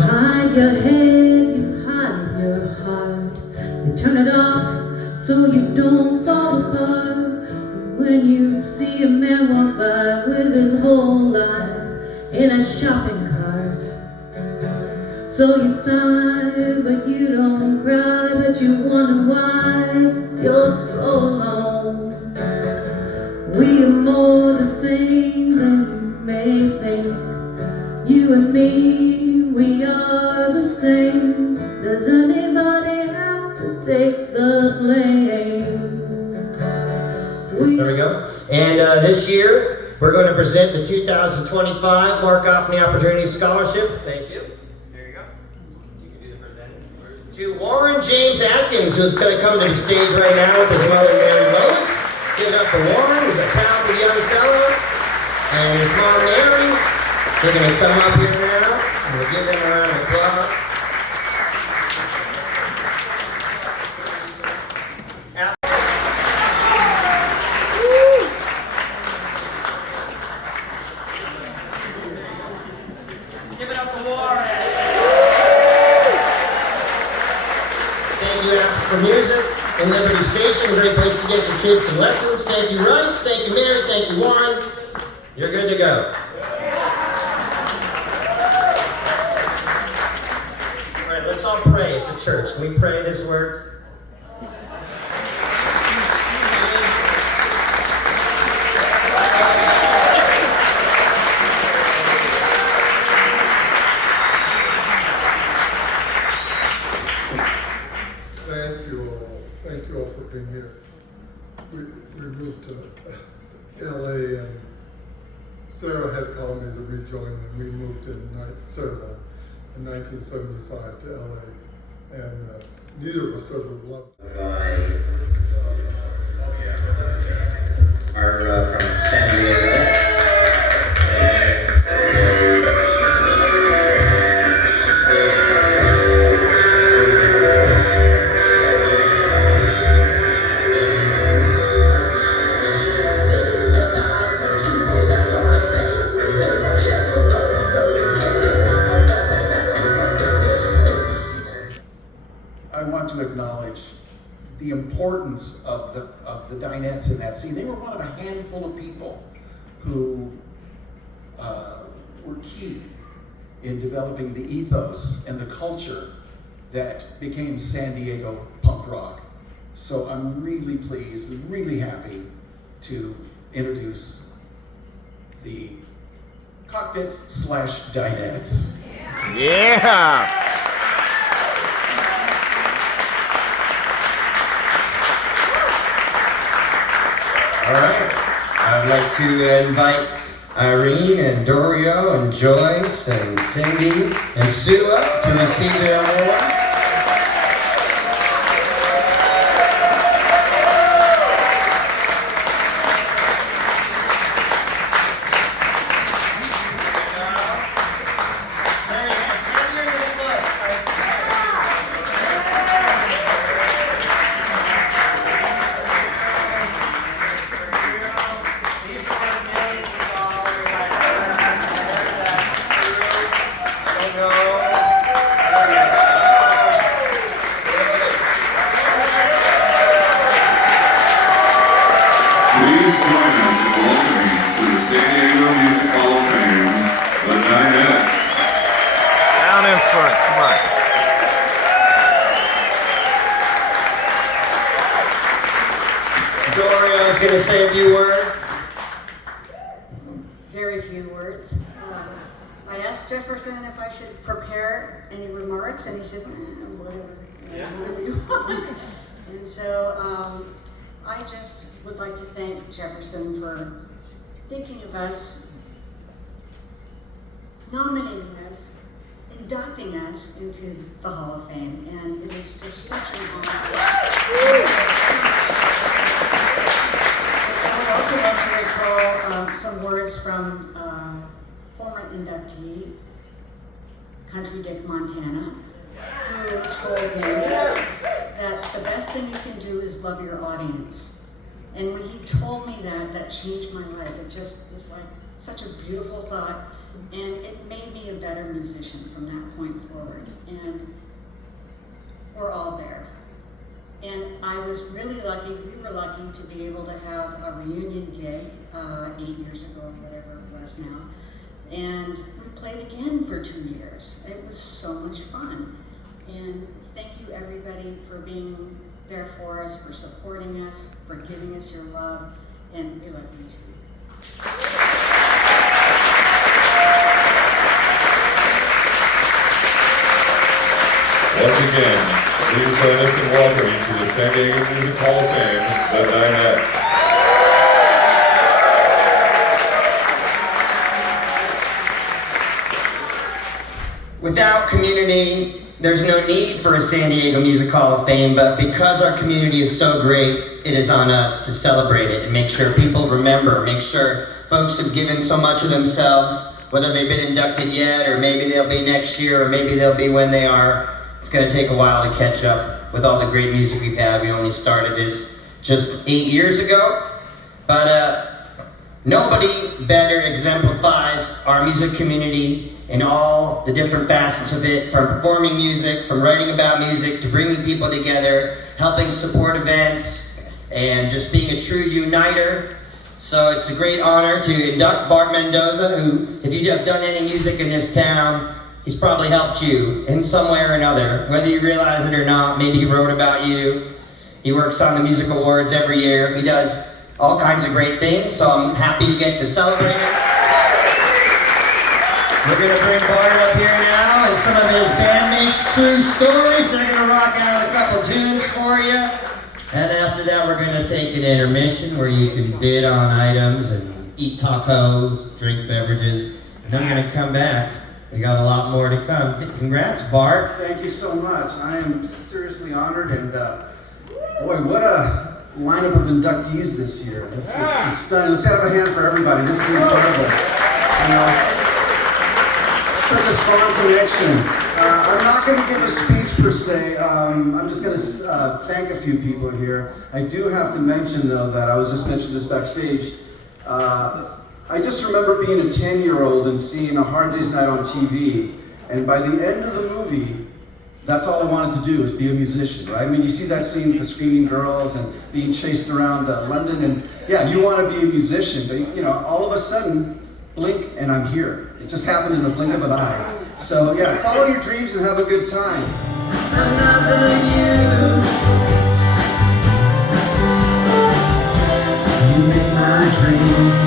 Hide your head, you hide your heart. You turn it off so you don't fall apart. When you see a man walk by with his whole life in a shopping cart, so you sigh, but you don't cry, but you wonder why you're so alone. We are more the same than you may think. You and me, we are the same. Does anybody have to take the blame? There we go. And this year, we're going to present the 2025 Mark Offney Opportunity Scholarship. Thank you. There you go. You can do the presenting. To Warren James Atkins, who's going to come to the stage right now with his mother, Mary Lois. Give it up for Warren, who's a talented young fellow. And his mom, Mary. They're going to come up here now, and we'll give them a round of applause. Give it up for Warren. Thank you, Apps for Music and Liberty Station. Great place to get your kids some lessons. Thank you, Rice. Thank you, Mary. Thank you, Warren. You're good to go. Let's all pray. It's a church. Can we pray this works? Thank you all for being here. We moved to LA and Sarah had called me to rejoin and we moved in 1975 to LA, and neither of us ever loved it. Are from San Diego. I want to acknowledge the importance of the Dinettes in that scene. They were one of a handful of people who were key in developing the ethos and the culture that became San Diego punk rock. So I'm really pleased and really happy to introduce the Cockpits/Dinettes. Yeah! All right. I'd like to invite Irene and Dorio and Joyce and Cindy and Sue up to receive their award. Please join us in welcoming to the San Diego Music Hall of Fame, the Dinettes. Down in front, come on. Dorio's going to say a few words. Very few words. I asked Jefferson if I should prepare any remarks, and he said, whatever you want. And so I just would like to thank Jefferson for thinking of us, nominating us, inducting us into the Hall of Fame, and it is just such an honor. I would also like to recall some words from former inductee, Country Dick Montana, who told me that the best thing you can do is love your audience. And when he told me that, that changed my life. It just was like such a beautiful thought, and it made me a better musician from that point forward. And we're all there. And I was really lucky, we were lucky to be able to have a reunion gig 8 years ago, whatever it was now. And we played again for 2 years. It was so much fun. And thank you everybody for being there for us, for supporting us, for giving us your love, and we love you too. Once again, please join us in welcoming to the San Diego Music Hall of Fame, the Dinettes. Without community, there's no need for a San Diego Music Hall of Fame, but because our community is so great, it is on us to celebrate it and make sure people remember, make sure folks have given so much of themselves, whether they've been inducted yet, or maybe they'll be next year, or maybe they'll be when they are. It's going to take a while to catch up with all the great music we've had. We only started this just 8 years ago, but nobody better exemplifies our music community in all the different facets of it, from performing music, from writing about music, to bringing people together, helping support events, and just being a true uniter. So it's a great honor to induct Bart Mendoza, who, if you have done any music in this town, he's probably helped you in some way or another, whether you realize it or not. Maybe he wrote about you. He works on the music awards every year. He does all kinds of great things, so I'm happy you get to celebrate it. We're going to bring Bart up here now and some of his bandmates' true stories. They're going to rock out a couple tunes for you. And after that, we're going to take an intermission where you can bid on items and eat tacos, drink beverages. And then we're going to come back. We got a lot more to come. Congrats, Bart. Thank you so much. I am seriously honored, and boy, what a lineup of inductees this year. It's stunning. Let's have a hand for everybody. This is incredible. You know, such a strong connection. I'm not going to give a speech per se. I'm just going to thank a few people here. I do have to mention, though, that I was just mentioning this backstage. I just remember being a 10-year-old and seeing A Hard Day's Night on TV, and by the end of the movie, that's all I wanted to do was be a musician, right? I mean, you see that scene with the screaming girls and being chased around London, and yeah, you want to be a musician, but you know, all of a sudden, blink, and I'm here. It just happened in the blink of an eye. So yeah, follow your dreams and have a good time. Another you make my dreams